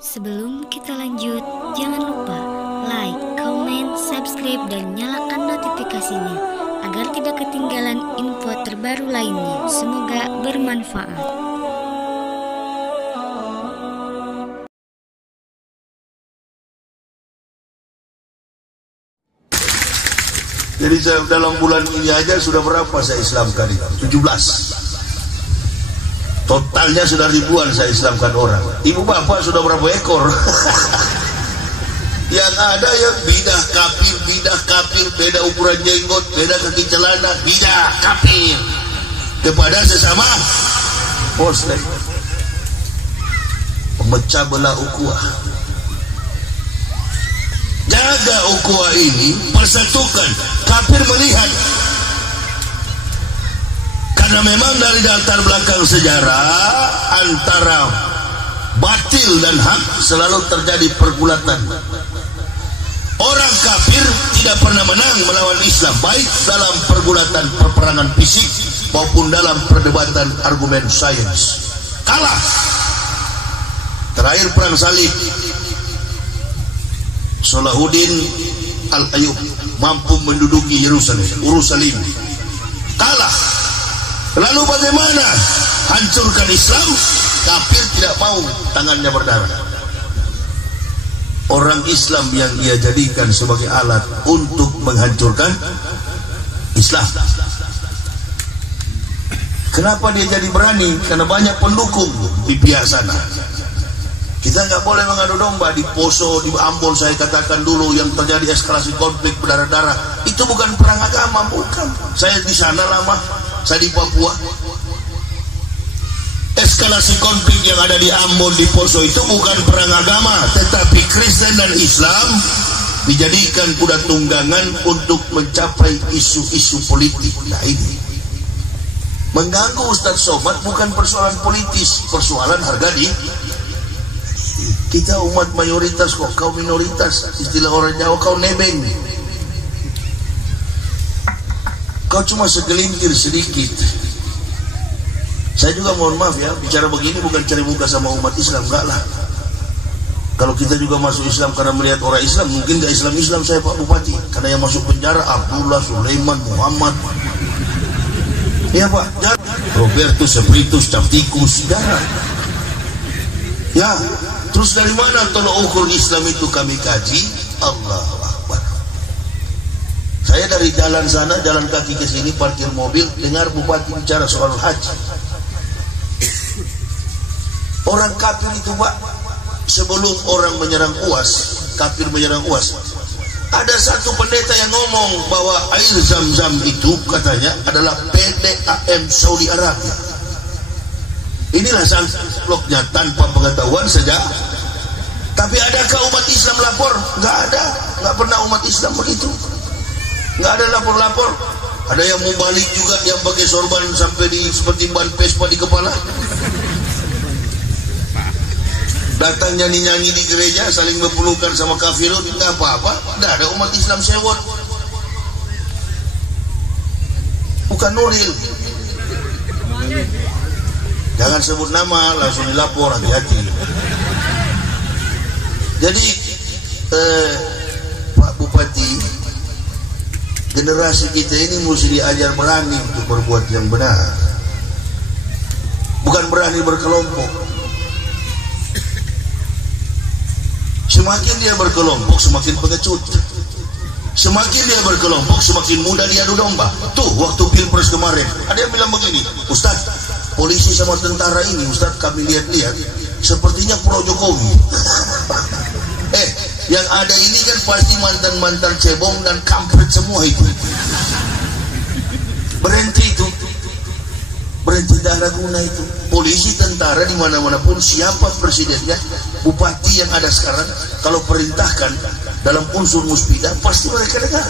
Sebelum kita lanjut, jangan lupa like, comment, subscribe, dan nyalakan notifikasinya agar tidak ketinggalan info terbaru lainnya. Semoga bermanfaat. Jadi dalam bulan ini aja sudah berapa saya Islamkan itu? 17. Totalnya sudah ribuan saya Islamkan orang. Ibu bapak sudah berapa ekor? Yang ada ya bidah kafir, beda ukuran jenggot, beda kaki celana, bidah kafir kepada sesama muslim, pemecah belah ukhuwah. Jaga ukhuwah ini, persatukan. Kafir melihat, karena memang dari latar belakang sejarah antara batil dan hak selalu terjadi pergulatan. Orang kafir tidak pernah menang melawan Islam, baik dalam pergulatan peperangan fisik maupun dalam perdebatan argumen sains. Kalah. Terakhir perang salib, Salahuddin Al-Ayyub mampu menduduki Yerusalem, kalah. Lalu bagaimana? Hancurkan Islam. Kafir tidak mau tangannya berdarah. Orang Islam yang ia jadikan sebagai alat untuk menghancurkan Islam. Kenapa dia jadi berani? Karena banyak pendukung di pihak sana. Kita nggak boleh mengadu domba. Di Poso, di Ambon saya katakan dulu yang terjadi eskalasi konflik berdarah-darah, itu bukan perang agama, bukan. Saya di sana lama, saya di Papua. Eskalasi konflik yang ada di Ambon, di Poso itu bukan perang agama, tetapi Kristen dan Islam dijadikan kuda tunggangan untuk mencapai isu-isu politik. Nah ini mengganggu Ustadz Somad bukan persoalan politis, persoalan harga diri. Kita umat mayoritas kok, kau minoritas. Istilah orang Jawa, kau nebeng. Kau cuma segelintir sedikit. Saya juga mohon maaf ya, bicara begini bukan cari muka sama umat Islam, enggak lah. Kalau kita juga masuk Islam karena melihat orang Islam, mungkin gak Islam saya Pak Bupati. Karena yang masuk penjara Abdullah, Sulaiman, Muhammad. Iya Pak, jangan. Robertus, Sebritus, Capticus, jangan. Ya, terus dari mana tolok ukur Islam itu kami kaji? Allahu Akbar. Saya dari jalan sana, jalan kaki ke sini, parkir mobil, dengar bupati bicara soal haji. Orang kafir itu Pak, sebelum orang menyerang UAS, kafir menyerang UAS, ada satu pendeta yang ngomong bahwa air Zam-Zam itu katanya adalah PDAM Saudi Arabia. Inilah blognya tanpa pengetahuan saja. Tapi adakah umat Islam lapor? Nggak ada, nggak pernah umat Islam begitu. Nggak ada lapor-lapor. Ada yang mau balik juga, yang pakai sorban sampai di seperti ban Vespa di kepala. Datang nyanyi-nyanyi di gereja, saling berpelukan sama kafirun, nggak apa-apa. Nggak ada umat Islam sewot. Bukan Nuril. Jangan sebut nama, langsung dilapor, hati-hati. Jadi Pak Bupati, generasi kita ini mesti diajar berani untuk berbuat yang benar, bukan berani berkelompok. Semakin dia berkelompok semakin pengecut. Semakin dia berkelompok semakin mudah diadu domba. Tuh waktu Pilpres kemarin ada yang bilang begini, Ustaz, polisi sama tentara ini Ustaz kami lihat-lihat sepertinya pro Jokowi. Yang ada ini kan pasti mantan-mantan cebong dan kampret semua itu. Berhenti itu, berhenti darah guna itu. Polisi, tentara di mana-mana pun, siapa presidennya, bupati yang ada sekarang, kalau perintahkan dalam unsur musbidah pasti mereka dengar.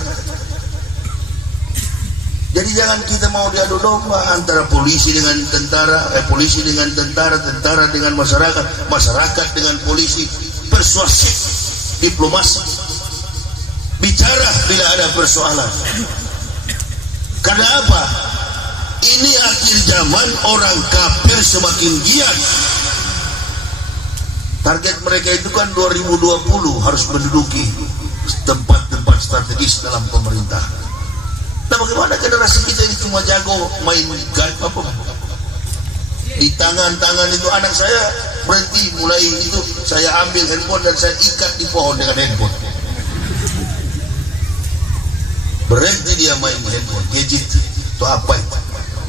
Jadi jangan kita mau diadu domba antara polisi dengan tentara, polisi dengan tentara, tentara dengan masyarakat, masyarakat dengan polisi. Persuasif, diplomasi, bicara bila ada persoalan. Karena apa? Ini akhir zaman, orang kafir semakin giat Target mereka itu kan 2020 harus menduduki tempat-tempat strategis dalam pemerintah. Nah, bagaimana generasi kita ini cuma jago main apa? Di tangan-tangan itu anak saya berhenti, mulai itu saya ambil handphone dan saya ikat di pohon dengan handphone. Berhenti dia main handphone, gadget itu apa itu?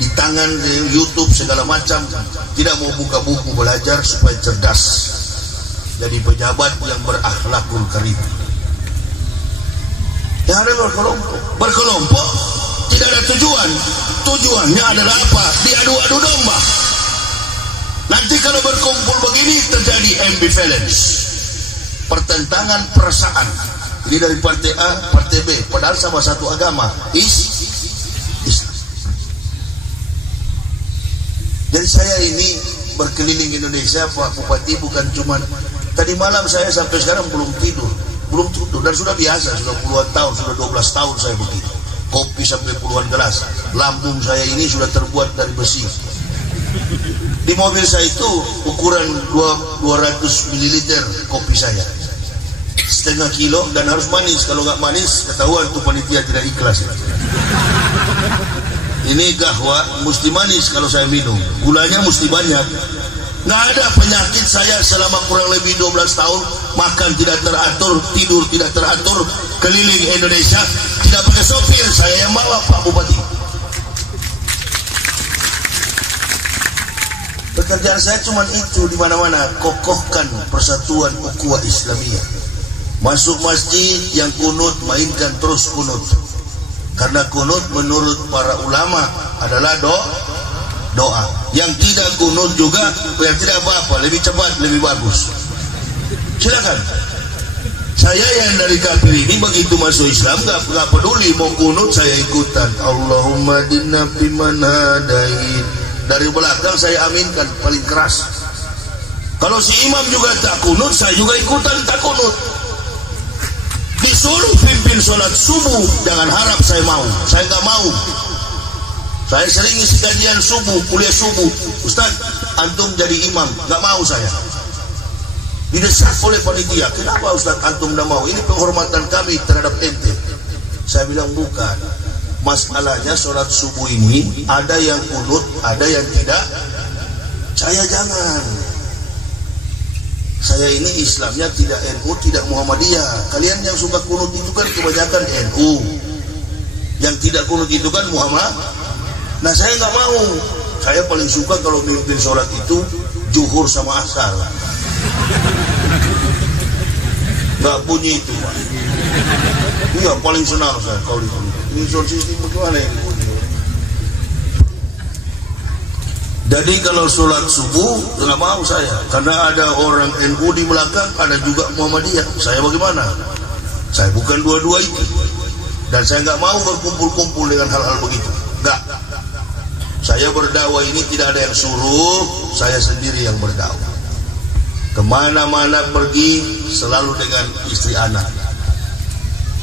Di tangan YouTube segala macam, tidak mau buka buku belajar supaya cerdas, jadi pejabat yang berakhlakul karim. Yang ada berkelompok tidak ada tujuan. Tujuannya adalah apa? Diadu-adu domba. Nanti kalau berkumpul begini terjadi ambivalence, pertentangan perasaan. Ini dari partai A, partai B, padahal sama satu agama, Islam. Jadi saya ini berkeliling Indonesia, Pak Bupati, bukan cuma tadi malam, saya sampai sekarang belum tidur dan sudah biasa, sudah puluhan tahun, sudah 12 tahun saya begitu. Kopi sampai puluhan gelas. Lambung saya ini sudah terbuat dari besi. Di mobil saya itu ukuran 200 ml kopi saya, setengah kilo, dan harus manis. Kalau nggak manis ketahuan tuh panitia tidak ikhlas. Ini gahwa mesti manis kalau saya minum, gulanya mesti banyak. Nggak ada penyakit saya selama kurang lebih 12 tahun, makan tidak teratur, tidur tidak teratur, keliling Indonesia tidak pakai sopir, saya yang bawa, Pak Bupati. Pekerjaan saya cuma itu, di mana-mana kokohkan persatuan ukhuwah Islamiyah. Masuk masjid yang kunut, mainkan terus kunut. Karena kunut menurut para ulama adalah doa. Yang tidak kunut juga, yang tidak apa-apa, lebih cepat, lebih bagus. Silakan. Saya yang dari kafir ini begitu masuk Islam gak peduli mau kunut, saya ikutan. Allahumma dinna biman hadait. Dari belakang saya aminkan paling keras. Kalau si imam juga tak kunut, saya juga ikutan tak kunut. Disuruh pimpin sholat subuh, jangan harap saya mau. Saya nggak mau. Saya sering isi kajian subuh, kuliah subuh. Ustaz, antum jadi imam, nggak mau saya. Didesak oleh panitia, kenapa Ustaz antum nggak mau? Ini penghormatan kami terhadap ente. Saya bilang bukan. Masalahnya sholat subuh ini ada yang kunut, ada yang tidak. Saya jangan. Saya ini Islamnya tidak NU, tidak Muhammadiyah. Kalian yang suka kunut itu kan kebanyakan NU. Yang tidak kunut itu kan Muhammad. Nah, saya nggak mau. Saya paling suka kalau mimpin sholat itu zuhur sama asar. Nggak bunyi itu, Pak. Iya, paling senang saya kalau itu. Ini sound system bagaimana yang bunyi? Jadi kalau sholat subuh nggak mau saya, karena ada orang NU di belakang, ada juga Muhammadiyah. Saya bagaimana? Saya bukan dua-dua itu, dan saya nggak mau berkumpul-kumpul dengan hal-hal begitu. Nggak. Saya berdakwah ini tidak ada yang suruh, saya sendiri yang berdakwah. Kemana-mana pergi selalu dengan istri anak,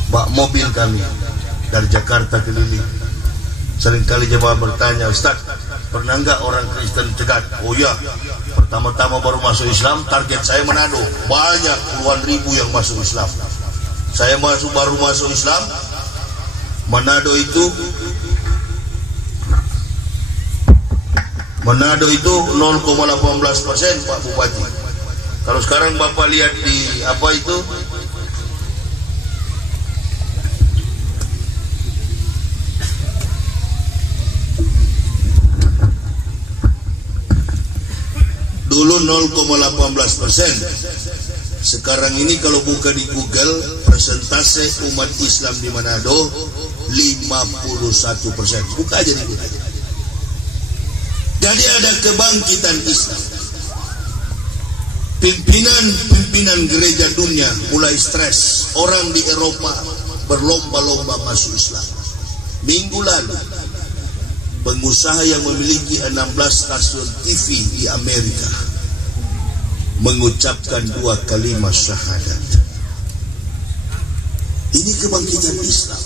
bak mobil kami dari Jakarta keliling. Seringkali jemaah bertanya, Ustaz, pernah nggak orang Kristen cegat? Oh ya, pertama-tama baru masuk Islam, target saya Manado, banyak puluhan ribu yang masuk Islam. Saya baru masuk Islam, Manado itu 0,18%, Pak Bupati. Kalau sekarang Bapak lihat di apa itu, dulu 0,18%. Sekarang ini kalau buka di Google, persentase umat Islam di Manado 51%. Buka aja di Google. Jadi ada kebangkitan Islam. Pimpinan gereja dunia mulai stres. Orang di Eropa berlomba-lomba masuk Islam. Minggu lalu, pengusaha yang memiliki 16 stasiun TV di Amerika mengucapkan 2 kalimat syahadat. Ini kebangkitan Islam.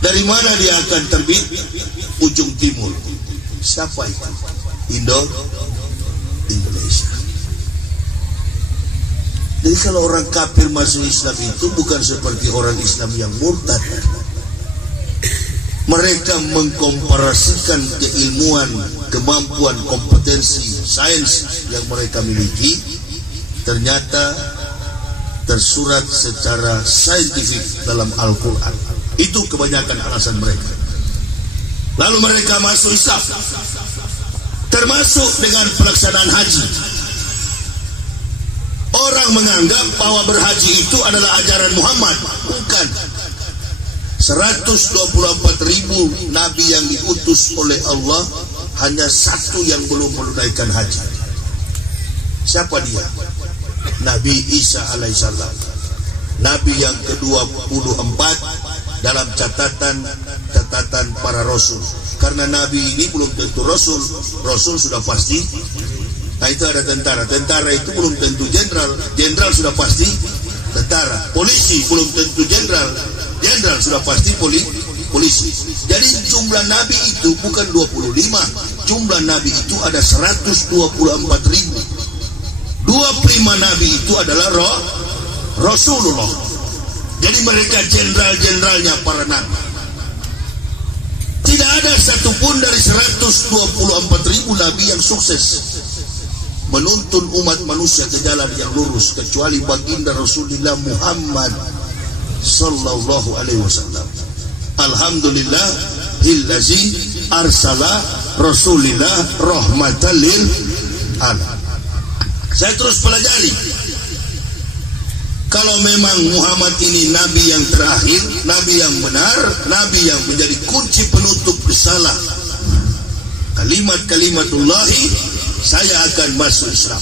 Dari mana dia akan terbit? Ujung timur. Siapa itu? Indonesia. Jadi kalau orang kafir masuk Islam itu bukan seperti orang Islam yang murtad. Mereka mengkomparasikan keilmuan, kemampuan, kompetensi, sains yang mereka miliki, ternyata tersurat secara saintifik dalam Al-Quran. Itu kebanyakan alasan mereka. Lalu mereka masuk Islam, termasuk dengan pelaksanaan haji. Orang menganggap bahwa berhaji itu adalah ajaran Muhammad. Bukan. 124.000 nabi yang diutus oleh Allah, hanya satu yang belum menunaikan haji. Siapa dia? Nabi Isa alaihissalam, nabi yang ke-24 dalam catatan para rasul. Karena nabi ini belum tentu rasul, rasul sudah pasti. Nah itu ada tentara itu belum tentu jenderal sudah pasti tentara. Polisi belum tentu jenderal sudah pasti polisi. Jadi jumlah nabi itu bukan 25, jumlah nabi itu ada 124.000. 25 nabi itu adalah Rasulullah. Jadi mereka jenderal-jenderalnya para nabi. Tidak ada satupun dari 124.000 nabi yang sukses menuntun umat manusia ke jalan yang lurus kecuali baginda Rasulullah Muhammad sallallahu alaihi wasallam. Alhamdulillah illazi arsala Rasulillah rahmatan lil alamin. Saya terus pelajari. Kalau memang Muhammad ini nabi yang terakhir, nabi yang benar, nabi yang menjadi kunci penutup risalah kalimatullahi, saya akan masuk Islam.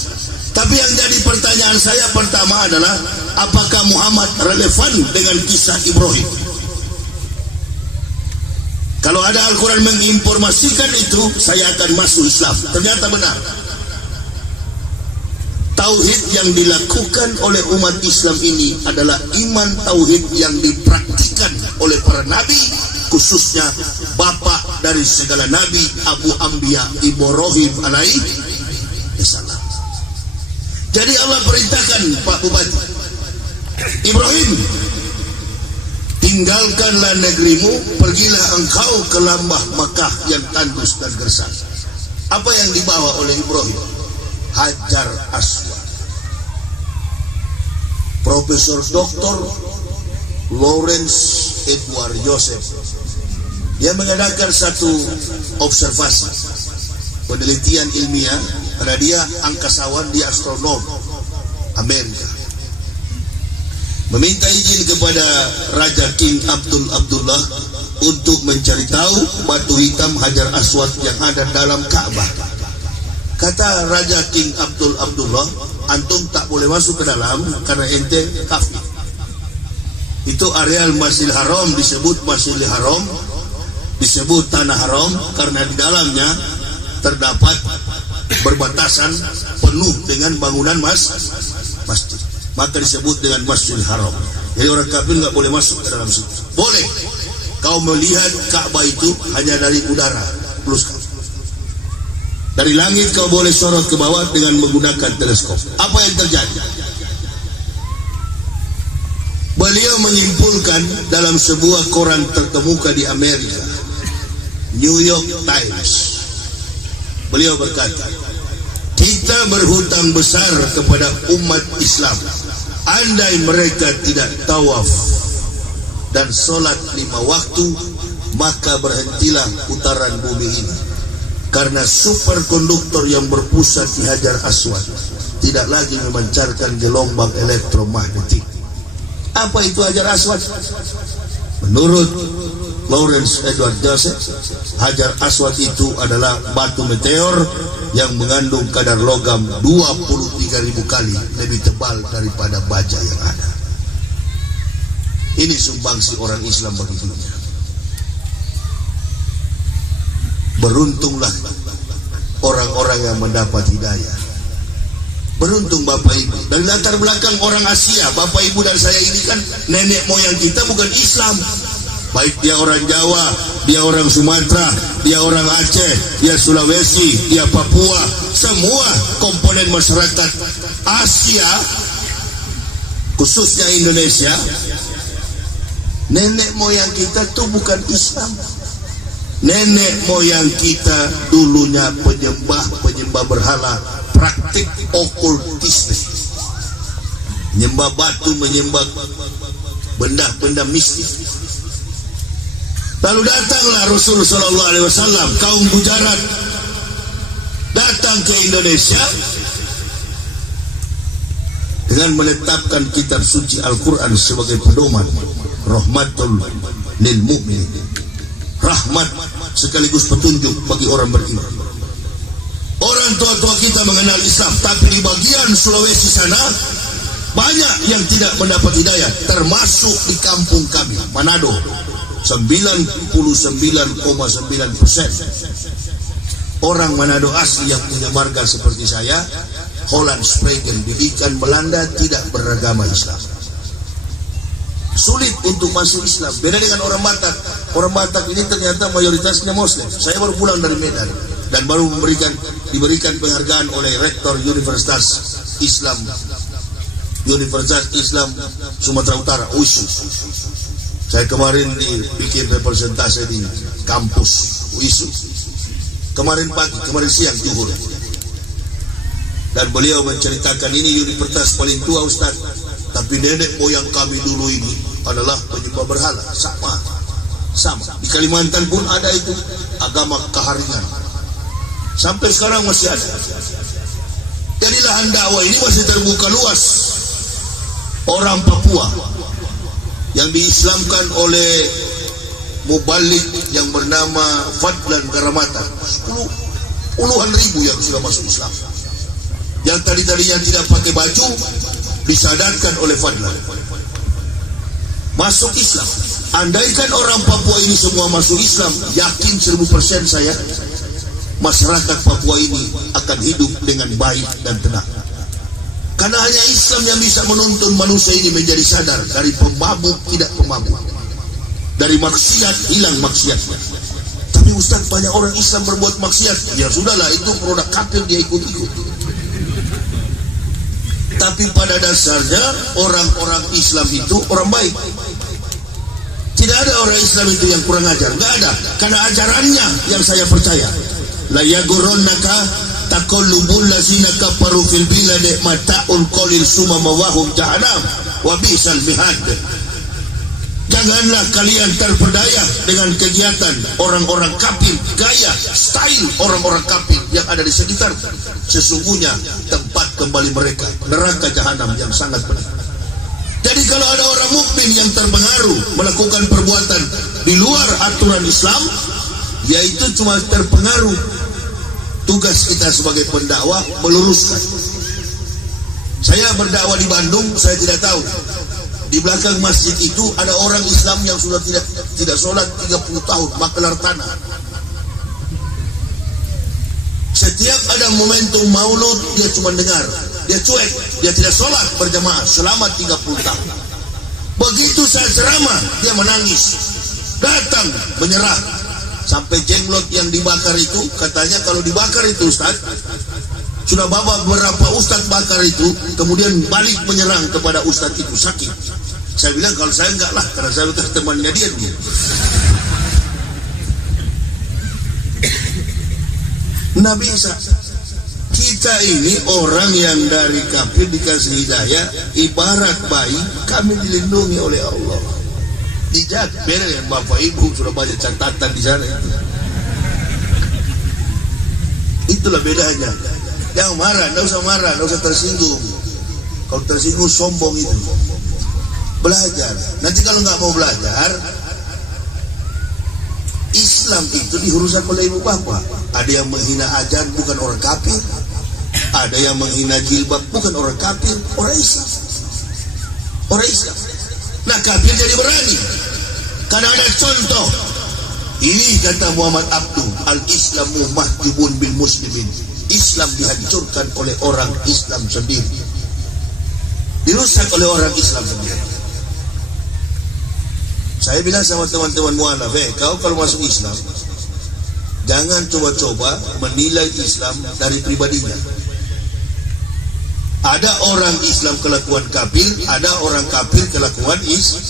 Tapi yang jadi pertanyaan saya pertama adalah, apakah Muhammad relevan dengan kisah Ibrahim? Kalau ada Al-Quran menginformasikan itu, saya akan masuk Islam. Ternyata benar. Tauhid yang dilakukan oleh umat Islam ini adalah iman tauhid yang dipraktikkan oleh para nabi, khususnya bapak dari segala nabi, Abu Anbiya Ibrahim alaihi salam. Jadi Allah perintahkan Pak Bupati, Ibrahim, tinggalkanlah negerimu, pergilah engkau ke lembah Makkah yang tandus dan gersang. Apa yang dibawa oleh Ibrahim? Hajar Aswad. Profesor Dr. Lawrence Edward Joseph, dia mengadakan satu observasi, penelitian ilmiah, karena dia angkasawan, dia astronom Amerika. Meminta izin kepada Raja King Abdullah untuk mencari tahu batu hitam Hajar Aswad yang ada dalam Ka'bah. Kata Raja King Abdullah, antum tak boleh masuk ke dalam karena ente kafir. Itu areal Masjidil Haram, disebut Masjidil Haram, disebut Tanah Haram karena di dalamnya terdapat berbatasan penuh dengan bangunan masjid. Maka disebut dengan Masjidil Haram. Jadi orang kafir nggak boleh masuk ke dalam situ. Boleh kau melihat Ka'bah itu hanya dari udara, plus dari langit kau boleh sorot ke bawah dengan menggunakan teleskop. Apa yang terjadi? Beliau menyimpulkan dalam sebuah koran terkemuka di Amerika, New York Times. Beliau berkata, kita berhutang besar kepada umat Islam. Andai mereka tidak tawaf dan sholat 5 waktu, maka berhentilah putaran bumi ini. Karena superkonduktor yang berpusat di Hajar Aswad tidak lagi memancarkan gelombang elektromagnetik. Apa itu Hajar Aswad? Menurut Lawrence Edward Joseph, Hajar Aswad itu adalah batu meteor yang mengandung kadar logam 23.000 kali lebih tebal daripada baja yang ada. Ini sumbangsi orang Islam bagi dunia. Beruntunglah orang-orang yang mendapat hidayah. Beruntung Bapak Ibu. Dari latar belakang orang Asia, Bapak Ibu dan saya ini kan nenek moyang kita bukan Islam. Baik dia orang Jawa, dia orang Sumatera, dia orang Aceh, dia Sulawesi, dia Papua, semua komponen masyarakat Asia khususnya Indonesia, nenek moyang kita tuh bukan Islam. Nenek moyang kita dulunya penyembah berhala, praktik okultistik, menyembah batu, menyembah benda-benda mistik. Lalu datanglah Rasulullah SAW, kaum Gujarat datang ke Indonesia dengan menetapkan kitab suci Al-Quran sebagai pedoman, rahmatul lil mu'min, rahmat sekaligus petunjuk bagi orang beriman. Orang tua-tua kita mengenal Islam, tapi di bagian Sulawesi sana banyak yang tidak mendapat hidayah, termasuk di kampung kami, Manado. 99,9% orang Manado asli yang punya marga seperti saya, Holland Spragen, didikan Belanda, tidak beragama Islam. Sulit untuk masuk Islam. Beda dengan orang Batak. Orang Batak ini ternyata mayoritasnya Muslim. Saya baru pulang dari Medan dan baru diberikan penghargaan oleh Rektor Universitas Islam Sumatera Utara, UISU. Saya kemarin dibikin representasi di kampus UISU. Kemarin siang zuhur. Dan beliau menceritakan ini universitas paling tua Ustaz. Tapi nenek moyang kami dulu ini adalah penyembah berhala. Sama. Di Kalimantan pun ada itu agama Kaharingan. Sampai sekarang masih ada. Jadi lahan dakwah ini masih terbuka luas. Orang Papua yang diislamkan oleh mubalik yang bernama Fadlan Karamatan, puluhan ribu yang sudah masuk Islam. Yang tadinya tidak pakai baju disadarkan oleh Fadlan masuk Islam. Andaikan orang Papua ini semua masuk Islam, yakin 1000% saya masyarakat Papua ini akan hidup dengan baik dan tenang. Karena hanya Islam yang bisa menuntun manusia ini menjadi sadar dari pemabuk tidak pemabuk, dari maksiat hilang maksiatnya. Tapi Ustaz, banyak orang Islam berbuat maksiat. Ya sudahlah, itu produk kafir, dia ikut-ikut. Tapi pada dasarnya orang-orang Islam itu orang baik. Tidak ada orang Islam itu yang kurang ajar, nggak ada. Karena ajarannya yang saya percaya. La yagurrannaka taqallubul ladzina kafaru fil bilad mata'ul qalil summa mawahum jahannam wa bi'sal mihad. Janganlah kalian terpedaya dengan kegiatan orang-orang kafir, gaya, style orang-orang kafir yang ada di sekitar. Sesungguhnya tempat kembali mereka neraka jahanam yang sangat penuh. Jadi kalau ada orang mukmin yang terpengaruh melakukan perbuatan di luar aturan Islam, yaitu cuma terpengaruh. Tugas kita sebagai pendakwah meluruskan. Saya berdakwah di Bandung, saya tidak tahu di belakang masjid itu ada orang Islam yang sudah tidak sholat 30 tahun, makelar tanah. Setiap ada momentum maulud dia cuma dengar, dia cuek, dia tidak sholat berjamaah selama 30 tahun. Begitu saya ceramah dia menangis, datang menyerah. Sampai jenglot yang dibakar itu, katanya kalau dibakar itu Ustaz, sudah beberapa Ustaz bakar itu, kemudian balik menyerang kepada Ustaz itu, sakit. Saya bilang kalau saya enggak lah, karena saya bukan temannya dia dulu. Nggak bisa. Kita ini orang yang dari kafir dikasih hidayah, ibarat bayi, kami dilindungi oleh Allah. Dijaga, beda dengan bapak ibu sudah banyak catatan di sana itu. Itulah bedanya. Jangan marah, tidak usah marah, tidak usah tersinggung. Kalau tersinggung sombong itu. Belajar. Nanti kalau nggak mau belajar, Islam itu diuruskan oleh ibu bapak. Ada yang menghina ajan bukan orang kafir, ada yang menghina jilbab bukan orang kafir, orang Islam. Orang Islam. Nah kafir jadi berani karena ada contoh. Ini kata Muhammad Abduh, al-Islamu mahjubun bil muslimin. Islam dihancurkan oleh orang Islam sendiri, dirusak oleh orang Islam sendiri. Saya bilang sama teman-teman mualaf, kau kalau masuk Islam jangan coba-coba menilai Islam dari pribadinya. Ada orang Islam kelakuan kafir, ada orang kafir kelakuan Islam.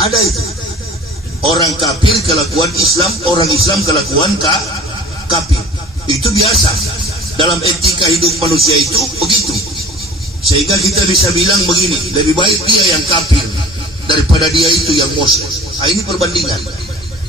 Ada itu. Orang kafir kelakuan Islam, orang Islam kelakuan kafir. Itu biasa. Dalam etika hidup manusia itu begitu. Sehingga kita bisa bilang begini, lebih baik dia yang kafir daripada dia itu yang muslim. Nah, ini perbandingan.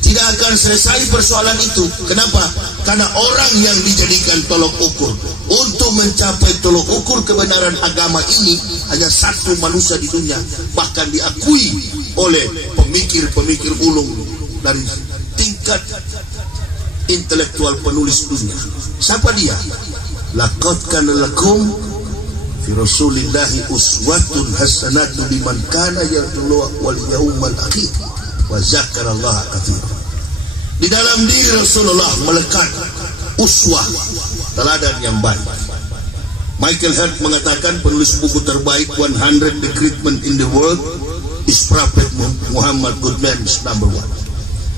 Tidak akan selesai persoalan itu. Kenapa? Karena orang yang dijadikan tolok ukur untuk mencapai tolok ukur kebenaran agama ini hanya satu manusia di dunia, bahkan diakui oleh pemikir-pemikir ulung dari tingkat intelektual penulis dunia. Siapa dia? Laqad kana lakum fi Rasulillahi uswatun hasanatun liman kana yarjullaha wal yawmal akhir wa zakarallaha katsiran. Di dalam diri Rasulullah melekat uswah, teladan yang baik. Michael Hart mengatakan, penulis buku terbaik 100 The Great Men in the World is Prophet Muhammad, good man is number one.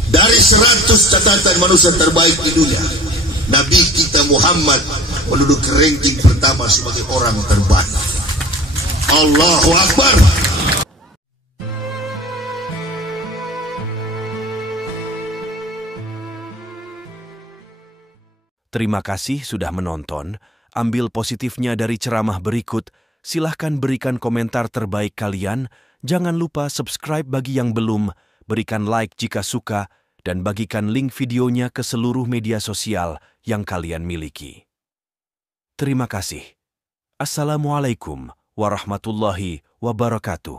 Dari 100 catatan manusia terbaik di dunia, Nabi kita Muhammad menduduki ranking pertama sebagai orang terbaik. Allahu Akbar. Terima kasih sudah menonton. Ambil positifnya dari ceramah berikut. Silahkan berikan komentar terbaik kalian. Jangan lupa subscribe bagi yang belum, berikan like jika suka, dan bagikan link videonya ke seluruh media sosial yang kalian miliki. Terima kasih. Assalamualaikum warahmatullahi wabarakatuh.